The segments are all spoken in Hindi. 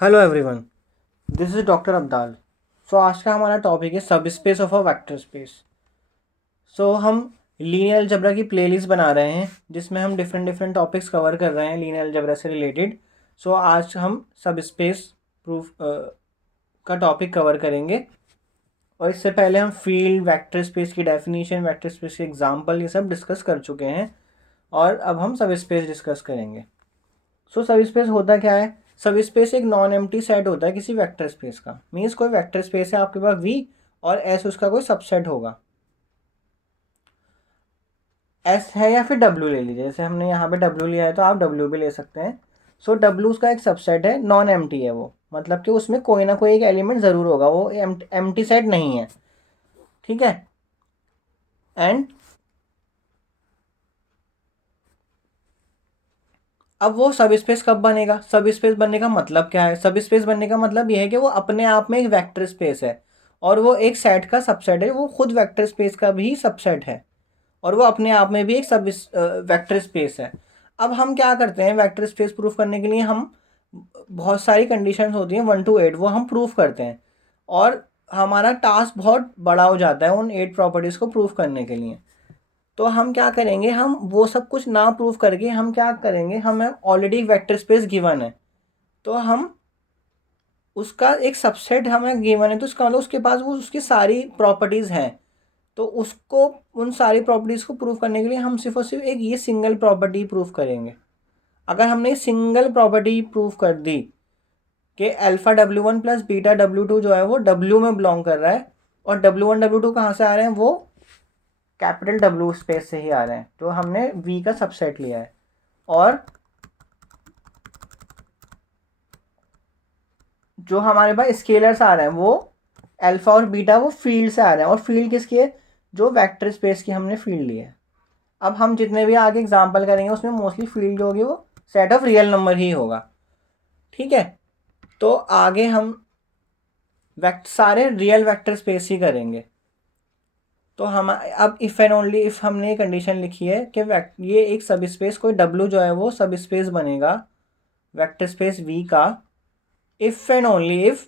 Hello everyone, this is doctor Abdal. आज का हमारा टॉपिक है subspace of a vector space. हम लीनियर अलजेब्रा की प्लेलिस्ट बना रहे हैं जिसमें हम डिफरेंट डिफरेंट टॉपिक्स कवर कर रहे हैं लीनियर अलजेब्रा से रिलेटेड। आज हम सब स्पेस प्रूफ का टॉपिक कवर करेंगे। और इससे पहले हम फील्ड, वेक्टर स्पेस की डेफिनेशन, वेक्टर स्पेस के एग्जांपल ये सब डिस्कस कर चुके हैं और अब हम सब स्पेस डिस्कस करेंगे। सब स्पेस होता क्या है? सब स्पेस एक नॉन एम्प्टी सेट होता है किसी वेक्टर स्पेस का। मीन्स कोई वेक्टर स्पेस है आपके पास वी और एस उसका कोई सबसेट होगा। एस है या फिर डब्ल्यू ले लीजिए, जैसे हमने यहाँ पे डब्ल्यू लिया है तो आप डब्ल्यू भी ले सकते हैं। डब्ल्यू उसका एक सबसेट है, नॉन एम्प्टी है वो, मतलब कि उसमें कोई ना कोई एक एलिमेंट ज़रूर होगा, वो एम्प्टी सेट नहीं है। ठीक है। एंड अब वो सब स्पेस कब बनेगा? सब स्पेस बनने का मतलब क्या है? सब स्पेस बनने का मतलब यह है कि वो अपने आप में एक वेक्टर स्पेस है और वो एक सेट का सबसेट है, वो खुद वेक्टर स्पेस का भी सबसेट है और वो अपने आप में भी एक सब वेक्टर स्पेस है। अब हम क्या करते हैं, वेक्टर स्पेस प्रूफ करने के लिए हम बहुत सारी कंडीशंस होती हैं 1 to 8, वो हम प्रूफ करते हैं और हमारा टास्क बहुत बड़ा हो जाता है उन 8 प्रॉपर्टीज़ को प्रूफ करने के लिए। तो हम क्या करेंगे, हम वो सब कुछ ना प्रूव करके हम क्या करेंगे, हमें ऑलरेडी वेक्टर स्पेस गिवन है तो हम उसका एक सबसेट हमें गिवन है, तो उसका मतलब उसके पास वो उसकी सारी प्रॉपर्टीज़ हैं। तो उसको, उन सारी प्रॉपर्टीज़ को प्रूव करने के लिए हम सिर्फ और सिर्फ एक ये सिंगल प्रॉपर्टी प्रूव करेंगे। अगर हमने सिंगल प्रॉपर्टी प्रूव कर दी कि alpha W1 plus beta W2 जो है वो W में बिलोंग कर रहा है और W1 W2 कहाँ से आ रहे हैं, वो कैपिटल W स्पेस से ही आ रहे हैं, तो हमने V का सबसेट लिया है। और जो हमारे पास स्केलर्स आ रहे हैं वो अल्फा और बीटा वो फील्ड से आ रहे हैं, और फील्ड किसकी है? जो वेक्टर स्पेस की हमने फील्ड ली है। अब हम जितने भी आगे एग्जांपल करेंगे उसमें मोस्टली फील्ड जो होगी वो सेट ऑफ रियल नंबर ही होगा। ठीक है। तो आगे हम सारे रियल वेक्टर स्पेस ही करेंगे। तो हम अब इफ़ एंड ओनली इफ़ हमने कंडीशन लिखी है कि ये एक सब स्पेस, कोई डब्ल्यू जो है वो सब स्पेस बनेगा वेक्टर स्पेस वी का, if and only if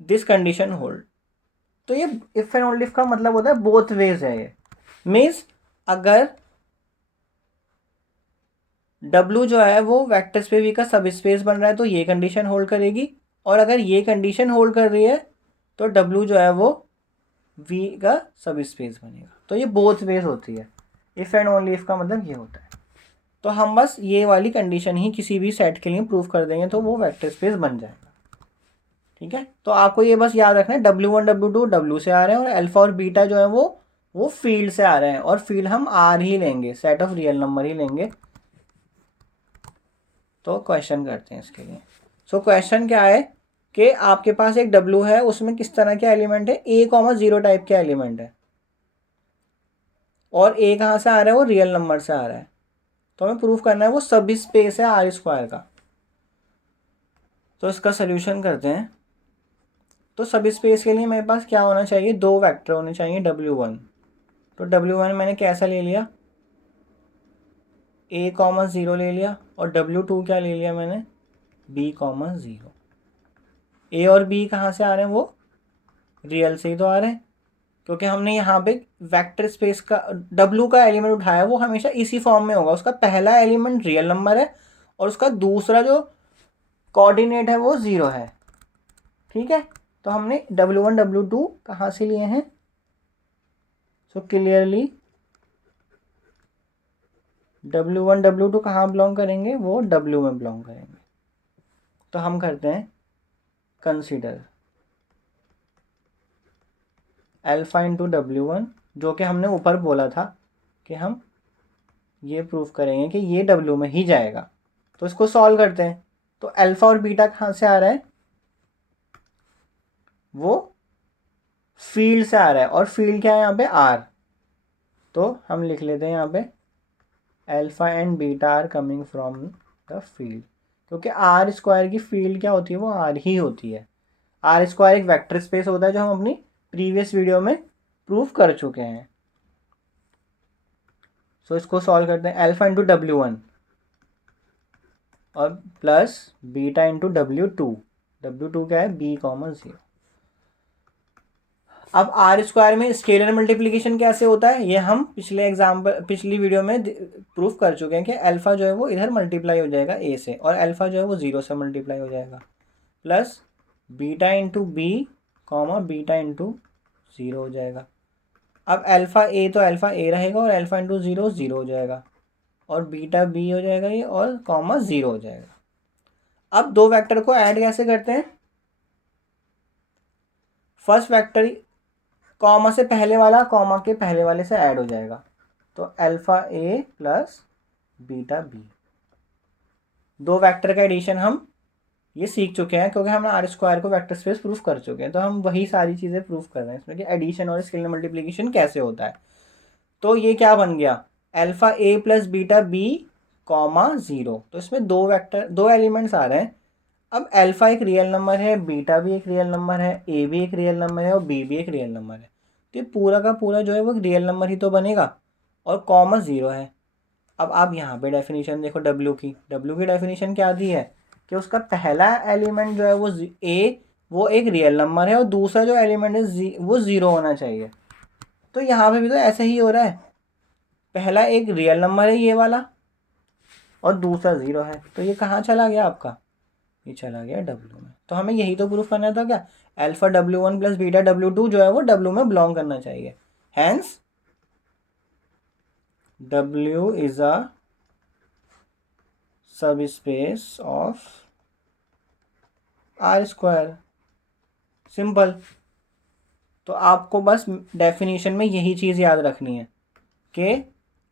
this condition hold. तो ये इफ़ एंड ओनली इफ का मतलब होता है बोथ वेज है ये। मीन्स अगर W जो है वो वेक्टर स्पेस V का सब स्पेस बन रहा है तो ये कंडीशन होल्ड करेगी, और अगर ये कंडीशन होल्ड कर रही है तो W जो है वो V का सब स्पेस बनेगा। तो ये बोथ वेज होती है। इफ़ एंड ओनली इफ का मतलब ये होता है। तो हम बस ये वाली कंडीशन ही किसी भी सेट के लिए प्रूफ कर देंगे तो वो वेक्टर स्पेस बन जाएगा। ठीक है। तो आपको ये बस याद रखना है W1 W2 W से आ रहे हैं और अल्फा और बीटा जो है वो फील्ड से आ रहे हैं, और फील्ड हम आर ही लेंगे, सेट ऑफ रियल नंबर ही लेंगे। तो क्वेश्चन करते हैं इसके लिए। क्वेश्चन क्या है कि आपके पास एक W है, उसमें किस तरह के एलिमेंट है, A, 0 टाइप के एलिमेंट है, और A कहाँ से आ रहा है, वो रियल नंबर से आ रहा है। तो हमें प्रूफ करना है वो सब स्पेस है आर स्क्वायर का। तो इसका सोल्यूशन करते हैं। तो सब स्पेस के लिए मेरे पास क्या होना चाहिए, 2 वेक्टर होने चाहिए W1। तो W1 मैंने कैसा ले लिया, A, 0 ले लिया, और W2 क्या ले लिया मैंने, B, 0। A और B कहाँ से आ रहे हैं, वो रियल से ही तो आ रहे हैं, क्योंकि हमने यहाँ पे वेक्टर स्पेस का W का एलिमेंट उठाया, वो हमेशा इसी फॉर्म में होगा। उसका पहला एलिमेंट रियल नंबर है और उसका दूसरा जो कोऑर्डिनेट है वो 0 है। ठीक है। तो हमने W1 W2 कहाँ से लिए हैं? क्लियरली W1 W2 कहाँ बिलोंग करेंगे, वो W में बिलोंग करेंगे। तो हम करते हैं कंसीडर अल्फा इंटू W1, जो कि हमने ऊपर बोला था कि हम ये प्रूफ करेंगे कि ये W में ही जाएगा। तो इसको सॉल्व करते हैं। तो अल्फा और बीटा कहाँ से आ रहा है, वो फील्ड से आ रहा है, और फील्ड क्या है यहाँ पे, आर। तो हम लिख लेते हैं यहाँ पे alpha and beta are coming from the field, क्योंकि आर स्क्वायर की फील्ड क्या होती है, वो आर ही होती है। आर स्क्वायर एक वेक्टर स्पेस होता है जो हम अपनी प्रीवियस वीडियो में प्रूफ कर चुके हैं। इसको सॉल्व करते हैं। अल्फा इंटू W1 और plus beta into W2 W2 क्या है, B कॉमा 0। अब आर स्क्वायर में स्केलर मल्टीप्लिकेशन कैसे होता है, ये हम पिछली वीडियो में प्रूफ कर चुके हैं कि अल्फा जो है वो इधर मल्टीप्लाई हो जाएगा ए से, और अल्फा जो है वो 0 से मल्टीप्लाई हो जाएगा, plus beta into B comma beta into 0 हो जाएगा। अब अल्फा ए तो अल्फा ए रहेगा, और अल्फा इंटू 0 0 हो जाएगा, और बीटा बी हो जाएगा ये, और कॉमा 0 हो जाएगा। अब दो वेक्टर को ऐड कैसे करते हैं, फर्स्ट वेक्टर कॉमा से पहले वाला कॉमा के पहले वाले से ऐड हो जाएगा, तो अल्फा ए प्लस बीटा बी। दो वेक्टर का एडिशन हम ये सीख चुके हैं, क्योंकि हमने आर स्क्वायर को वेक्टर स्पेस प्रूफ कर चुके हैं, तो हम वही सारी चीज़ें प्रूफ कर रहे हैं इसमें कि एडिशन और स्केलर मल्टीप्लिकेशन कैसे होता है। तो ये क्या बन गया, अल्फा ए प्लस बीटा बी कॉमा 0। तो इसमें दो एलिमेंट्स आ रहे हैं। अब अल्फा एक रियल नंबर है, बीटा भी एक रियल नंबर है, ए भी एक रियल नंबर है, और बी भी एक रियल नंबर है। तो ये पूरा का पूरा जो है वो रियल नंबर ही तो बनेगा, और कॉमा 0 है। अब आप यहाँ पे डेफिनेशन देखो डब्ल्यू की डेफिनेशन क्या दी है कि उसका पहला एलिमेंट जो है वो ए, वो एक रियल नंबर है, और दूसरा जो एलिमेंट है वो 0 होना चाहिए। तो यहाँ पे भी तो ऐसा ही हो रहा है, पहला एक रियल नंबर है ये वाला, और दूसरा 0 है, तो ये कहाँ चला गया आपका, ये चला गया W में। तो हमें यही तो प्रूफ करना था क्या, alpha W1 plus beta W2 जो है वो W में बिलोंग करना चाहिए। Hence W is a subspace of R square. Simple. तो आपको बस डेफिनेशन में यही चीज़ याद रखनी है कि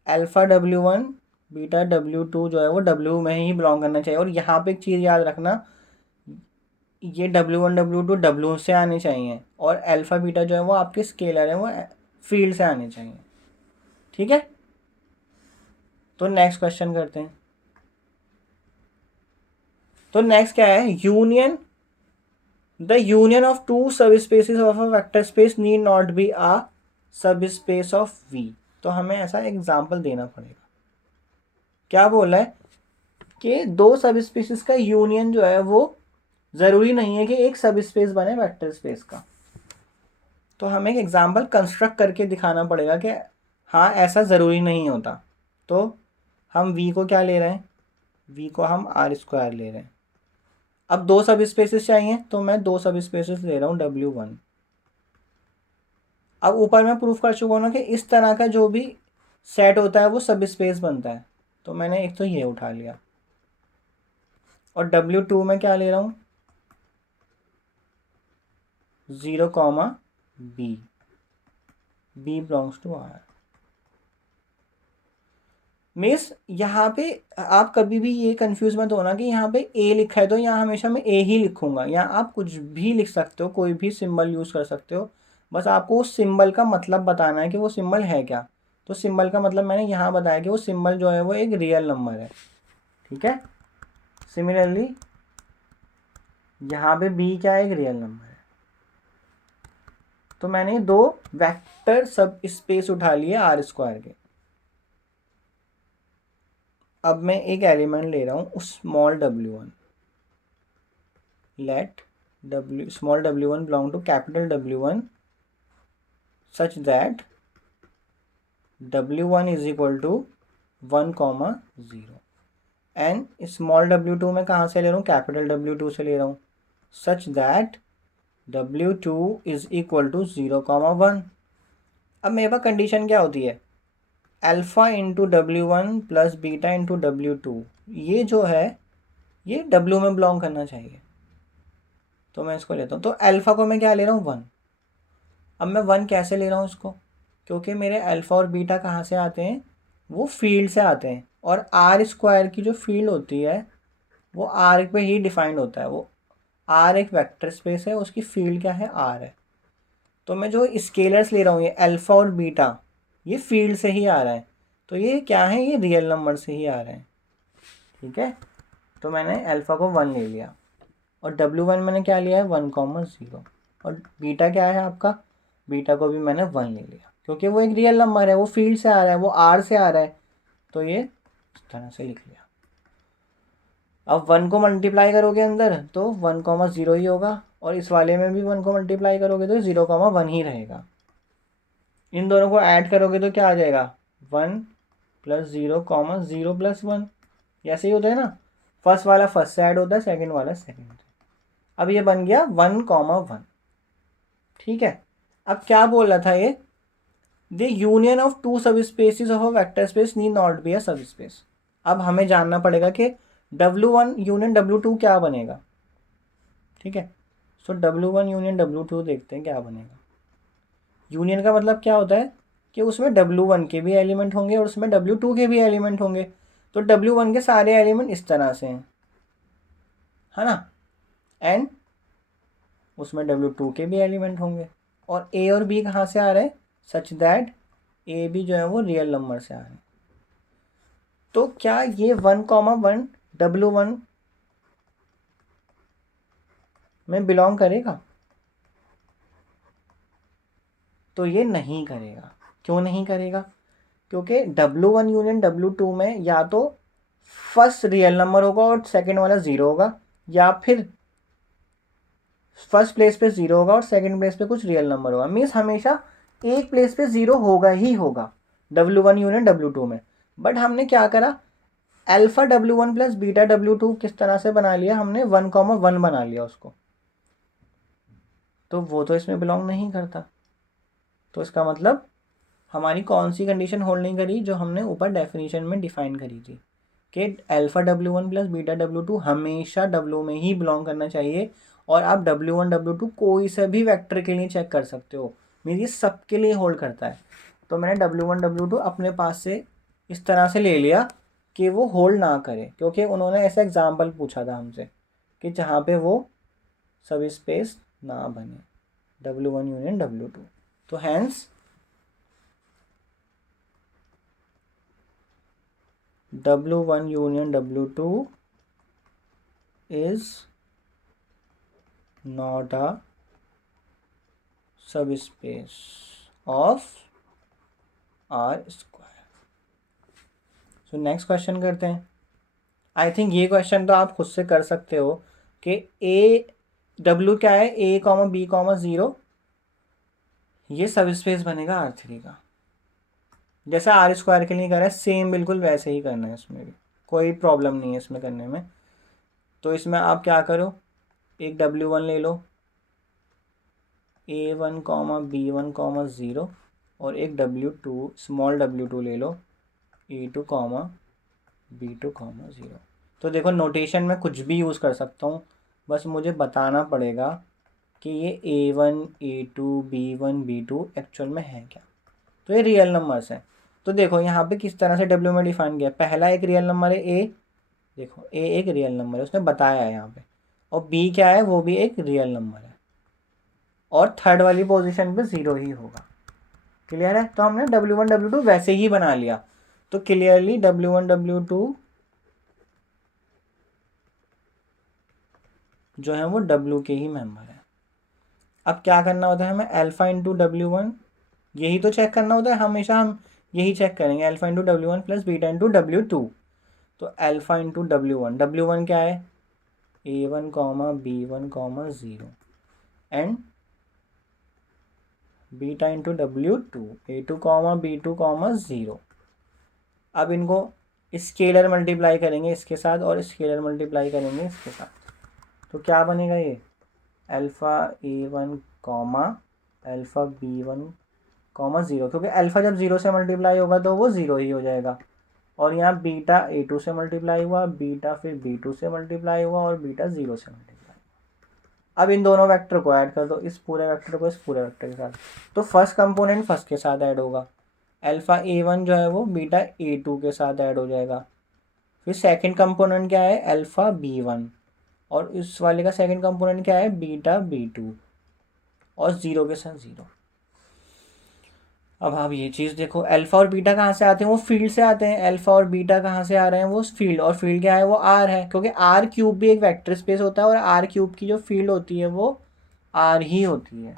अल्फा W1 बीटा W2 जो है वो W में ही बिलोंग करना चाहिए। और यहाँ पे एक चीज़ याद रखना, ये W1 W2 W से आने चाहिए, और अल्फा बीटा जो है वो आपके स्केलर है, वो फील्ड से आने चाहिए। ठीक है, तो नेक्स्ट क्वेश्चन करते हैं। तो नेक्स्ट क्या है, union the union of two subspaces of a vector space need not be a subspace of we. तो हमें ऐसा एग्जाम्पल देना पड़ेगा। क्या बोला है कि दो सब स्पेसिस का यूनियन जो है वो ज़रूरी नहीं है कि एक सब स्पेस बने वेक्टर स्पेस का। तो हमें एक एग्जाम्पल कंस्ट्रक्ट करके दिखाना पड़ेगा कि हाँ ऐसा ज़रूरी नहीं होता। तो हम v को क्या ले रहे हैं, v को हम आर स्क्वायर ले रहे हैं। अब दो सब स्पेसिस चाहिए, तो मैं दो सब स्पेसिस ले रहा हूँ W1। अब ऊपर मैं प्रूफ कर चुका हूँ ना कि इस तरह का जो भी सेट होता है वो सब स्पेस बनता है। तो मैंने एक तो ये उठा लिया, और W2 में क्या ले रहा हूँ, 0 comma B belongs to R। Means यहाँ पे आप कभी भी ये कंफ्यूज मत होना कि यहाँ पे A लिखा है तो यहाँ हमेशा मैं A ही लिखूँगा। यहाँ आप कुछ भी लिख सकते हो, कोई भी सिंबल यूज़ कर सकते हो, बस आपको उस सिंबल का मतलब बताना है कि वो सिंबल है क्या। तो सिंबल का मतलब मैंने यहाँ बताया कि वो सिंबल जो है वो एक रियल नंबर है। ठीक है, सिमिलरली यहाँ पे B क्या है, एक रियल नंबर है। तो मैंने दो वेक्टर सब स्पेस उठा लिए आर स्क्वायर के। अब मैं एक एलिमेंट ले रहा हूँ small W1। Let small W1 belong to capital W1 such that W1 is equal to 1 comma 0। And small W2 में कहाँ से ले रहा हूँ, कैपिटल W2 से ले रहा हूँ, such that W2 is equal to 0 comma 1। अब मेरे पास कंडीशन क्या होती है, alpha into W1 plus beta into W2, ये जो है ये W में बिलोंग करना चाहिए। तो मैं इसको लेता हूँ, तो अल्फ़ा को मैं क्या ले रहा हूँ, 1। अब मैं 1 कैसे ले रहा हूँ इसको, क्योंकि मेरे अल्फ़ा और बीटा कहाँ से आते हैं, वो फील्ड से आते हैं, और आर स्क्वायर की जो फील्ड होती है वो आर पे ही डिफाइंड होता है। वो आर एक वेक्टर स्पेस है, उसकी फील्ड क्या है, आर है। तो मैं जो स्केलर्स ले रहा हूँ ये अल्फ़ा और बीटा, ये फील्ड से ही आ रहा है, तो ये क्या है, ये रियल नंबर से ही आ रहे हैं। ठीक है, तो मैंने अल्फ़ा को 1 ले लिया, और W1 मैंने क्या लिया है, 1 कॉमा 0। और बीटा क्या है आपका, बीटा को भी मैंने 1 ले लिया, क्योंकि वो एक रियल नंबर है, वो फील्ड से आ रहा है, वो आर से आ रहा है। तो ये इस तरह से लिख लिया। अब 1 को मल्टीप्लाई करोगे अंदर तो 1,0 ही होगा, और इस वाले में भी 1 को मल्टीप्लाई करोगे तो 0,1 ही रहेगा। इन दोनों को ऐड करोगे तो क्या आ जाएगा, 1 + 0,0 + 1। ऐसे ही होता है ना, फर्स्ट वाला फर्स्ट से ऐड होता है, सेकंड वाला सेकंड से। अब ये बन गया 1,1। ठीक है। अब क्या बोल रहा था ये, the union of two subspaces of a vector space need not be a subspace. अब हमें जानना पड़ेगा कि W1 यूनियन W2 क्या बनेगा। ठीक है, सो W1 यूनियन W2 देखते हैं क्या बनेगा। यूनियन का मतलब क्या होता है कि उसमें W1 के भी एलिमेंट होंगे और उसमें W2 के भी एलिमेंट होंगे। तो W1 के सारे एलिमेंट इस तरह से हैं, है ना, एंड उसमें W2 के भी एलिमेंट होंगे। और A और B कहाँ से आ रहे हैं, सच दैट A भी जो है वो रियल नंबर से आ रहे हैं। तो क्या ये 1,1 W1 में बिलोंग करेगा, तो ये नहीं करेगा। क्यों नहीं करेगा, क्योंकि W1 यूनियन W2 में या तो फर्स्ट रियल नंबर होगा और सेकंड वाला 0 होगा, या फिर फर्स्ट प्लेस पे 0 होगा और सेकंड प्लेस पे कुछ रियल नंबर होगा। मीन्स हमेशा एक प्लेस पे 0 होगा ही होगा W1 यूनियन W2 में। बट हमने क्या करा, अल्फा W1 + बीटा W2 किस तरह से बना लिया, हमने 1,1 बना लिया उसको, तो वो तो इसमें बिलोंग नहीं करता। तो इसका मतलब हमारी कौन सी कंडीशन होल्ड नहीं करी, जो हमने ऊपर डेफिनेशन में डिफाइन करी थी कि अल्फा W1 + बीटा W2 हमेशा W में ही बिलोंग करना चाहिए। और आप W1 W2 कोई से भी वेक्टर के लिए चेक कर सकते हो, मीन्स ये सबके लिए होल्ड करता है। तो मैंने W1 W2 अपने पास से इस तरह से ले लिया कि वो होल्ड ना करे, क्योंकि उन्होंने ऐसा एग्जाम्पल पूछा था हमसे कि जहाँ पे वो सब स्पेस ना बने, W1 यूनियन W2। तो hence W1 union W2 is not a subspace of R²। So next question करते हैं। आई थिंक ये क्वेश्चन तो आप खुद से कर सकते हो कि W क्या है, A, B, 0, ये सब स्पेस बनेगा R3 का। जैसा R² के लिए करा है सेम बिल्कुल वैसे ही करना है, इसमें भी कोई प्रॉब्लम नहीं है इसमें करने में। तो इसमें आप क्या करो, एक W1 ले लो, A1, B1, 0, और एक W2 स्मॉल W2 ले लो, A2, B2, 0। तो देखो नोटेशन में कुछ भी यूज़ कर सकता हूँ, बस मुझे बताना पड़ेगा कि ये A1, A2, B1, B2 actual में है क्या। तो ये रियल नंबर्स हैं। तो देखो यहाँ पे किस तरह से W में डिफाइन किया, पहला एक रियल नंबर है A, देखो A एक रियल नंबर है, उसने बताया है यहाँ पे, और B क्या है, वो भी एक रियल नंबर है, और थर्ड वाली पोजीशन पे 0 ही होगा। क्लियर है। तो हमने W1 W2 वैसे ही बना लिया। तो क्लियरली W1 W2 जो है वो W के ही मेंबर है। अब क्या करना होता है हमें, अल्फा इंटू W1, यही तो चेक करना होता है हमेशा, हम यही चेक करेंगे, alpha into W1 + beta into W2। तो अल्फा इंटू W1 क्या है, A1, B1, 0, and beta into W2 A2, B2, 0। अब इनको स्केलर मल्टीप्लाई करेंगे इसके साथ और स्केलर मल्टीप्लाई करेंगे इसके साथ, तो क्या बनेगा ये, अल्फा A1, अल्फा B1, 0, क्योंकि अल्फा जब 0 से मल्टीप्लाई होगा तो वो 0 ही हो जाएगा। और यहाँ बीटा A2 से मल्टीप्लाई हुआ, बीटा फिर B2 से मल्टीप्लाई हुआ, और बीटा 0 से मल्टीप्लाई। अब इन दोनों वेक्टर को ऐड कर दो, इस पूरे वेक्टर को इस पूरे वेक्टर के साथ, तो फर्स्ट कंपोनेंट फर्स्ट के साथ ऐड होगा, अल्फा A1 जो है वो बीटा A2 के साथ ऐड हो जाएगा। फिर सेकंड कंपोनेंट क्या है, अल्फा B1, और इस वाले का सेकंड कंपोनेंट क्या है, बीटा B2, और 0 के साथ 0। अब आप ये चीज़ देखो, अल्फा और बीटा कहाँ से आते हैं, वो फील्ड से आते हैं। अल्फा और बीटा कहाँ से आ रहे हैं, वो फील्ड, और फील्ड क्या है, वो आर है, क्योंकि R³ भी एक वेक्टर स्पेस होता है, और R³ की जो फील्ड होती है वो R ही होती है।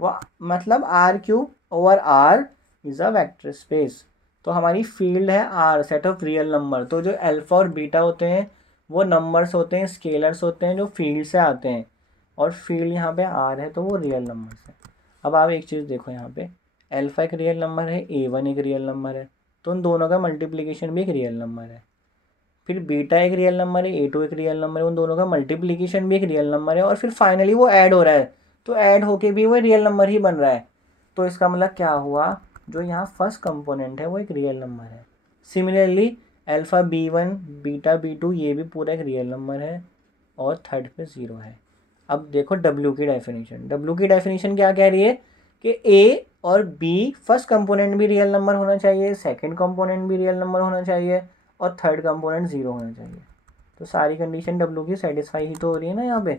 वो मतलब R³ over R is a vector space. तो हमारी फील्ड है R, set of real number. तो जो अल्फा और बीटा होते हैं वो नंबर्स होते हैं, स्केलर्स होते हैं जो फील्ड से आते हैं, और फील्ड यहाँ पे आर है तो वो रियल नंबर्स है। अब आप एक चीज़ देखो, यहाँ पे अल्फ़ा एक रियल नंबर है, A1 एक रियल नंबर है, तो उन दोनों का मल्टीप्लिकेशन भी एक रियल नंबर है। फिर बीटा एक रियल नंबर है, A2 एक रियल नंबर है, उन दोनों का मल्टीप्लिकेशन भी एक रियल नंबर है, और फिर फाइनली वो ऐड हो रहा है, तो ऐड होके भी वो रियल नंबर ही बन रहा है। तो इसका मतलब क्या हुआ, जो यहाँ फर्स्ट कंपोनेंट है वो एक रियल नंबर है। Similarly alpha B1 beta B2 ये भी पूरा एक रियल नंबर है, और थर्ड पे 0 है। अब देखो W की डेफिनेशन, W की डेफिनेशन क्या कह रही है कि A और B फर्स्ट कंपोनेंट भी रियल नंबर होना चाहिए, सेकंड कंपोनेंट भी रियल नंबर होना चाहिए, और थर्ड कंपोनेंट 0 होना चाहिए। तो सारी कंडीशन W की सेटिस्फाई ही तो हो रही है ना यहाँ पे।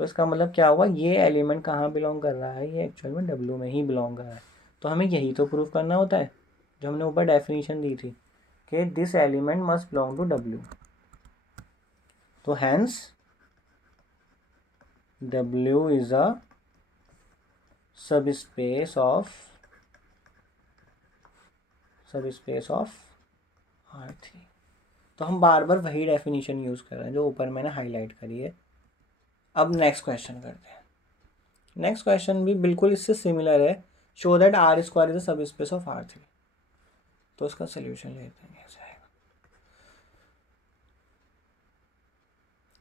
तो इसका मतलब क्या हुआ, ये एलिमेंट कहाँ बिलोंग कर रहा है, ये एक्चुअल में W में ही बिलोंग कर रहा है। तो हमें यही तो प्रूफ करना होता है जो हमने ऊपर डेफिनेशन दी थी कि this element must belong to W। तो hence W is a subspace of R3। तो हम बार बार वही डेफिनेशन यूज़ कर रहे हैं जो ऊपर मैंने हाईलाइट करी है। अब नेक्स्ट क्वेश्चन करते हैं। नेक्स्ट क्वेश्चन भी बिल्कुल इससे सिमिलर है, show that R square is a subspace of R3। तो इसका सोल्यूशन लेते हैं कैसे आएगा।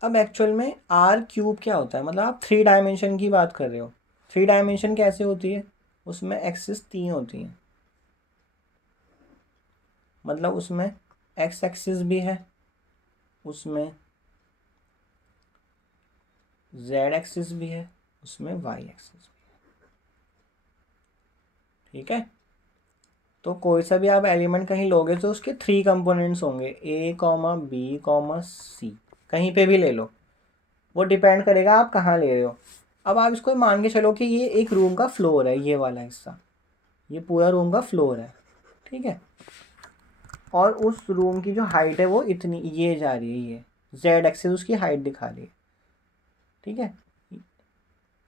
अब एक्चुअल में R क्यूब क्या होता है, मतलब आप 3 डायमेंशन की बात कर रहे हो। 3 डायमेंशन कैसे होती है, उसमें एक्सिस 3 होती हैं, मतलब उसमें एक्स एक्सिस भी है, उसमें जेड एक्सिस भी है, उसमें वाई एक्सिस भी है। ठीक है, तो कोई सा भी आप एलिमेंट कहीं लोगे तो उसके 3 कंपोनेंट्स होंगे, A comma B comma C, कहीं पे भी ले लो, वो डिपेंड करेगा आप कहाँ ले रहे हो। अब आप इसको मान के चलो कि ये एक रूम का फ्लोर है, ये वाला हिस्सा, ये पूरा रूम का फ्लोर है, ठीक है, और उस रूम की जो हाइट है वो इतनी ये जा रही है, ये जेड एक्सिस उसकी हाइट दिखा रही है, ठीक है।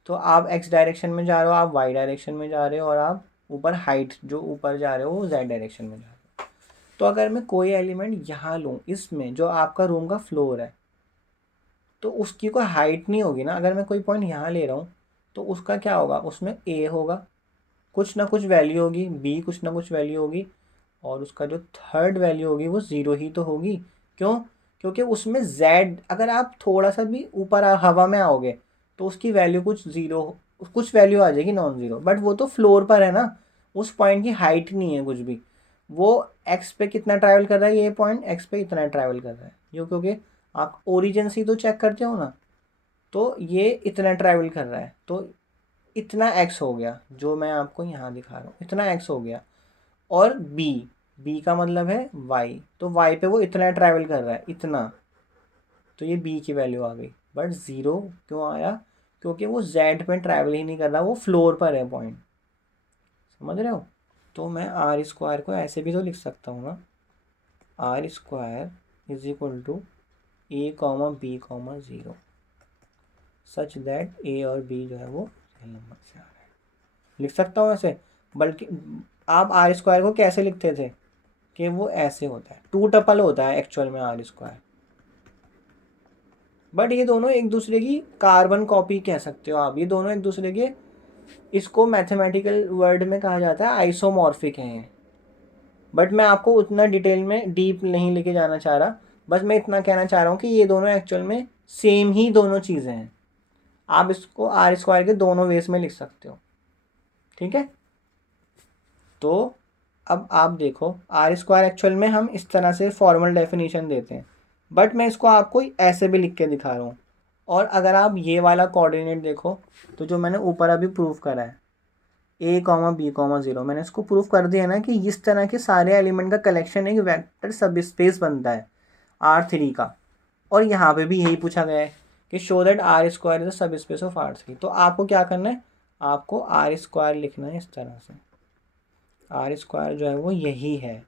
तो आप एक्स डायरेक्शन में जा रहे हो, आप वाई डायरेक्शन में जा रहे हो, और आप ऊपर हाइट जो ऊपर जा रहे हो वो जेड डायरेक्शन में जा रहे हो। तो अगर मैं कोई एलिमेंट यहाँ लूँ, इसमें जो आपका रूम का फ्लोर है, तो उसकी कोई हाइट नहीं होगी ना। अगर मैं कोई पॉइंट यहाँ ले रहा हूँ तो उसका क्या होगा, उसमें A होगा, कुछ ना कुछ वैल्यू होगी, B कुछ ना कुछ वैल्यू होगी, और उसका जो थर्ड वैल्यू होगी वो 0 ही तो होगी। क्यों, क्योंकि उसमें Z, अगर आप थोड़ा सा भी ऊपर हवा में आओगे तो उसकी वैल्यू कुछ 0, कुछ वैल्यू आ जाएगी नॉन ज़ीरो, बट वो तो फ्लोर पर है ना, उस पॉइंट की हाइट नहीं है कुछ भी। वो एक्स पे कितना ट्रैवल कर रहा है, ये पॉइंट एक्स पे इतना ट्रैवल कर रहा है, क्यों, क्योंकि आप ओरिजिन से तो चेक करते हो ना, तो ये इतना ट्रैवल कर रहा है, तो इतना एक्स हो गया, जो मैं आपको यहाँ दिखा रहा हूँ इतना एक्स हो गया। और बी, बी का मतलब है वाई, तो वाई पे वो इतना ट्रैवल कर रहा है, इतना, तो ये बी की वैल्यू आ गई। बट ज़ीरो क्यों आया, क्योंकि वो जेड पे ट्रैवल ही नहीं कर रहा, वो फ्लोर पर है पॉइंट, समझ रहे हो। तो मैं आर स्क्वायर को ऐसे भी तो लिख सकता हूँ ना, R square is equal to A comma B comma 0, such that A और B जो है वो रियल नंबर से आ रहा है, लिख सकता हूँ ऐसे। बल्कि आप आर स्क्वायर को कैसे लिखते थे कि वो ऐसे होता है, 2 टपल होता है एक्चुअल में आर स्क्वायर, बट ये दोनों एक दूसरे की कार्बन कॉपी कह सकते हो आप, ये दोनों एक दूसरे के, इसको मैथमेटिकल वर्ड में कहा जाता है आइसोमॉर्फिक हैं। बट मैं आपको उतना डिटेल में डीप नहीं लेके जाना चाह रहा, बस मैं इतना कहना चाह रहा हूँ कि ये दोनों एक्चुअल में सेम ही दोनों चीज़ें हैं। आप इसको आर स्क्वायर के दोनों वेस में लिख सकते हो, ठीक है। तो अब आप देखो, आर स्क्वायर एक्चुअल में हम इस तरह से फॉर्मल डेफिनेशन देते हैं, बट मैं इसको आपको ऐसे भी लिख के दिखा रहा हूँ। और अगर आप ये वाला कोऑर्डिनेट देखो, तो जो मैंने ऊपर अभी प्रूफ करा है A कॉमा B कॉमा 0, मैंने इसको प्रूफ कर दिया ना कि इस तरह के सारे एलिमेंट का कलेक्शन एक वेक्टर सब स्पेस बनता है R3 का। और यहाँ पे भी यही पूछा गया है कि show that R square is a subspace of R3। तो आपको क्या करना है, आपको आर स्क्वायर लिखना है इस तरह से, आर स्क्वायर जो है वो यही है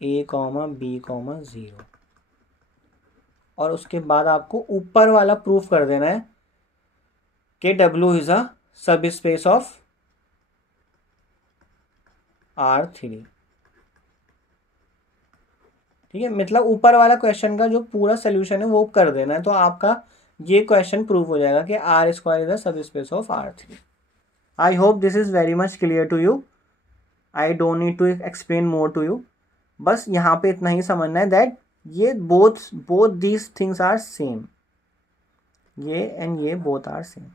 A कॉमा B कॉमा 0, और उसके बाद आपको ऊपर वाला प्रूफ कर देना है कि W is a subspace of R3। ठीक है, मतलब ऊपर वाला क्वेश्चन का जो पूरा सोल्यूशन है वो कर देना है, तो आपका ये क्वेश्चन प्रूव हो जाएगा कि R square is the subspace of R3। I hope this is very much clear to you. I don't need to explain more to you. बस यहाँ पे इतना ही समझना है दैट ये both both these things are same, ये एंड ये both are same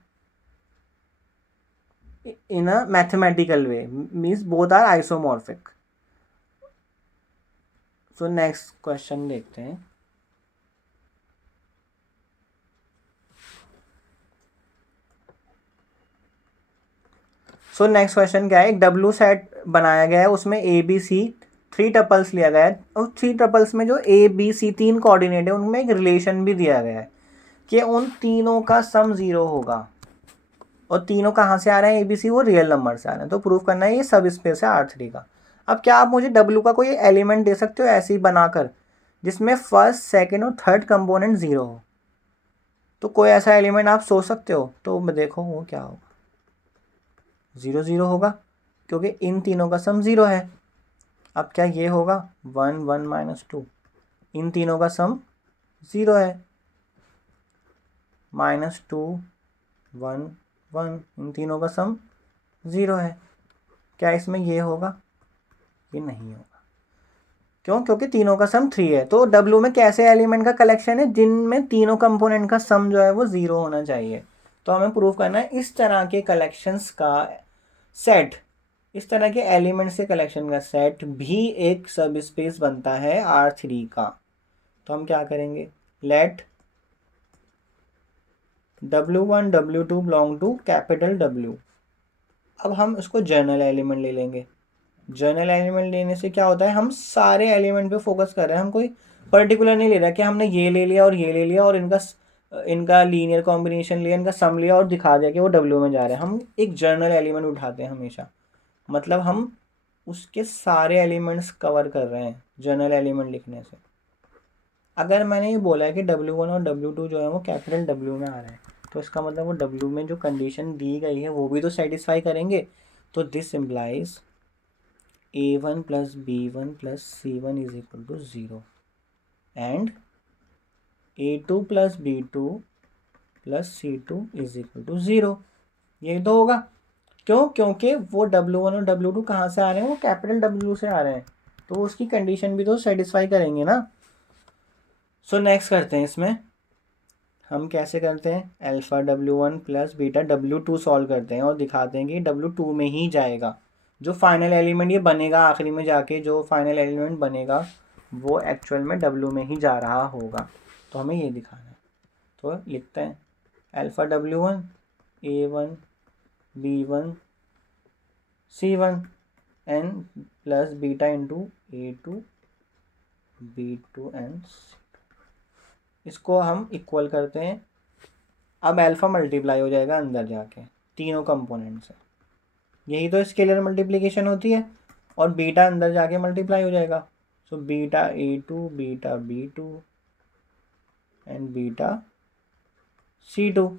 in a mathematical way, means both are isomorphic. So next question देखते हैं। सो नेक्स्ट क्वेश्चन क्या है, एक डब्ल्यू सेट बनाया गया है, उसमें ए बी सी 3 टपल्स लिया गया है, और 3 टपल्स में जो ए बी सी 3 कोऑर्डिनेट है उनमें एक रिलेशन भी दिया गया है कि उन तीनों का सम 0 होगा, और तीनों कहाँ से आ रहे हैं, ए बी सी वो रियल नंबर से आ रहे हैं, तो प्रूव करना है ये सब स्पेस है R3 का। अब क्या आप मुझे डब्ल्यू का कोई एलिमेंट दे सकते हो ऐसे ही बनाकर जिसमें फर्स्ट सेकंड और थर्ड कंपोनेंट 0 हो? तो कोई ऐसा एलिमेंट आप सोच सकते हो? तो देखो वो क्या होगा, 0 0 होगा, क्योंकि इन तीनों का सम 0 है। अब क्या ये होगा 1 1 -2, इन तीनों का सम 0 है, -2 1 1, इन तीनों का सम 0 है। क्या इसमें ये होगा? ये नहीं होगा। क्यों? क्योंकि तीनों का सम 3 है। तो डब्ल्यू में कैसे एलिमेंट का कलेक्शन है जिनमें तीनों कंपोनेंट का सम जो है वो 0 होना चाहिए। तो हमें प्रूव करना है इस तरह के कलेक्शंस का सेट, इस तरह के एलिमेंट्स के कलेक्शन का सेट भी एक सब स्पेस बनता है R3 का। तो हम क्या करेंगे, let W1 W2 belong to capital W। अब हम इसको जनरल एलिमेंट ले लेंगे। जनरल एलिमेंट लेने से क्या होता है, हम सारे एलिमेंट पे फोकस कर रहे हैं, हम कोई पर्टिकुलर नहीं ले रहा कि हमने ये ले लिया और ये ले लिया और इनका लीनियर कॉम्बिनेशन लिया, इनका सम लिया और दिखा दिया कि वो डब्ल्यू में जा रहे हैं। हम एक जनरल एलिमेंट उठाते हैं हमेशा, मतलब हम उसके सारे एलिमेंट्स कवर कर रहे हैं जनरल एलिमेंट लिखने से। अगर मैंने ये बोला है कि W1 और W2 जो है वो कैपिटल W में आ रहे हैं, तो इसका मतलब वो W में जो कंडीशन दी गई है वो भी तो सेटिस्फाई करेंगे। तो this implies A1 plus B1 plus C1 is equal to 0 and A2 plus B2 plus C2 is equal to 0। यही तो होगा। क्यों? क्योंकि वो W1 और W2 कहाँ से आ रहे हैं, वो कैपिटल W से आ रहे हैं, तो उसकी कंडीशन भी तो सेटिस्फाई करेंगे ना। सो नेक्स्ट करते हैं, इसमें हम कैसे करते हैं, alpha W1 plus beta W2 solve करते हैं और दिखाते हैं कि W2 में ही जाएगा। जो फाइनल एलिमेंट ये बनेगा आखिरी में जाके, जो फाइनल एलिमेंट बनेगा वो एक्चुअल में W में ही जा रहा होगा। तो हमें ये दिखाना है, तो लिखते हैं alpha W1 A1 B1 C1 n plus beta into A2 B2 and इसको हम इक्वल करते हैं। अब अल्फ़ा मल्टीप्लाई हो जाएगा अंदर जाके तीनों कंपोनेंट से, यही तो स्केलर मल्टीप्लिकेशन होती है, और बीटा अंदर जाके मल्टीप्लाई हो जाएगा। So beta A2 beta B2 and beta C2।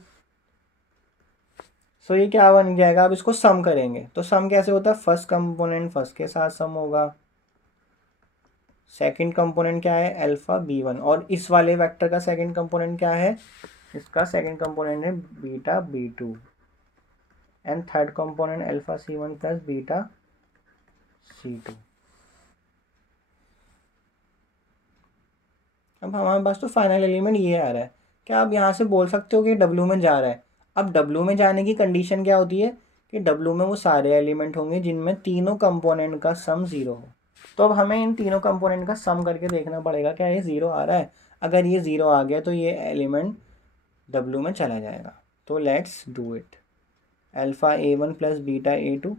सो ये क्या बन जाएगा, अब इसको सम करेंगे। तो सम कैसे होता है, फर्स्ट कंपोनेंट फर्स्ट के साथ सम होगा, सेकंड कंपोनेंट क्या है अल्फ़ा B1, और इस वाले वेक्टर का सेकंड कंपोनेंट क्या है, इसका सेकंड कंपोनेंट है beta B2 and third component alpha C1 plus beta C2। अब हमारे पास तो फाइनल एलिमेंट ये आ रहा है। क्या आप यहाँ से बोल सकते हो कि डब्ल्यू में जा रहा है? अब डब्ल्यू में जाने की कंडीशन क्या होती है कि डब्ल्यू में वो सारे एलिमेंट होंगे जिनमें तीनों कंपोनेंट का सम 0 हो। तो अब हमें इन तीनों कंपोनेंट का सम करके देखना पड़ेगा क्या ये 0 आ रहा है। अगर ये 0 आ गया तो ये एलिमेंट डब्ल्यू में चला जाएगा। तो let's do it. Alpha A1 plus beta A2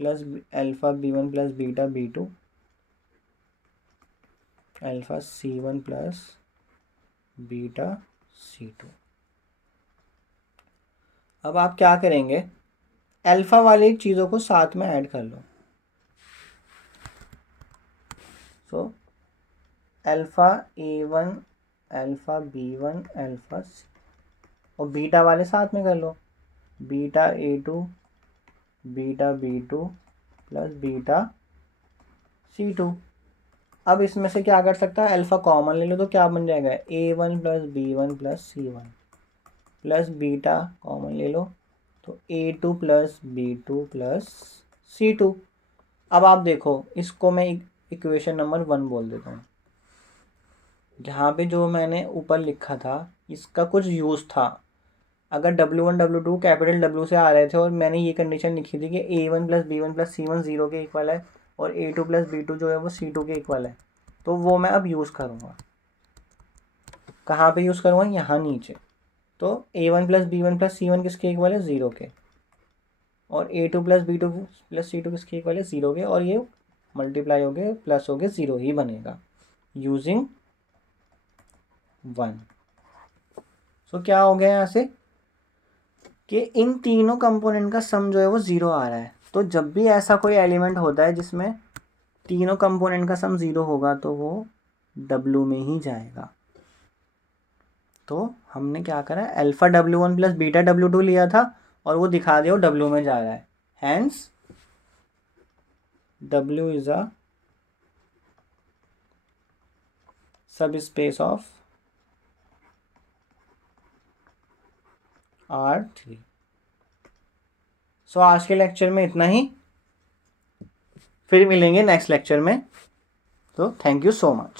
plus alpha B1 plus beta B2 alpha C1 plus beta C2। अब आप क्या करेंगे, अल्फ़ा वाली चीज़ों को साथ में ऐड कर लो। So alpha A1 alpha B1 alpha C, और बीटा वाले साथ में कर लो, beta A2 beta B2 plus beta C2। अब इसमें से क्या कर सकता है, अल्फ़ा कॉमन ले लो तो क्या बन जाएगा, A1 plus B1 plus C1 plus beta common ले लो तो A2 plus B2 plus C2। अब आप देखो, इसको मैं इक्वेशन नंबर 1 बोल देता हूँ। जहाँ पे जो मैंने ऊपर लिखा था इसका कुछ यूज़ था। अगर W1 W2 कैपिटल W से आ रहे थे और मैंने ये कंडीशन लिखी थी कि A1 plus B1 plus C1 0 के इक्वल है और A2 प्लस B2 जो है वो C2 के इक्वल है, तो वो मैं अब यूज़ करूँगा। कहाँ पे यूज़ करूँगा, यहाँ नीचे। तो A1 plus B1 plus C1 किसके इक्वल है, 0 के, और A2 plus B2 plus C2 किसके इक्वल है, 0 के, और ये मल्टीप्लाई हो गए प्लस हो गए 0 ही बनेगा यूजिंग 1। सो क्या हो गया यहाँ से कि इन तीनों कंपोनेंट का सम जो है वो 0 आ रहा है। तो जब भी ऐसा कोई एलिमेंट होता है जिसमें तीनों कंपोनेंट का सम 0 होगा तो वो W में ही जाएगा। तो हमने क्या करा, alpha W1 plus beta W2 लिया था और वो दिखा दिया वो W में जा रहा है। Hence W is a subspace of R3। सो आज के लेक्चर में इतना ही, फिर मिलेंगे नेक्स्ट लेक्चर में। तो थैंक यू सो मच।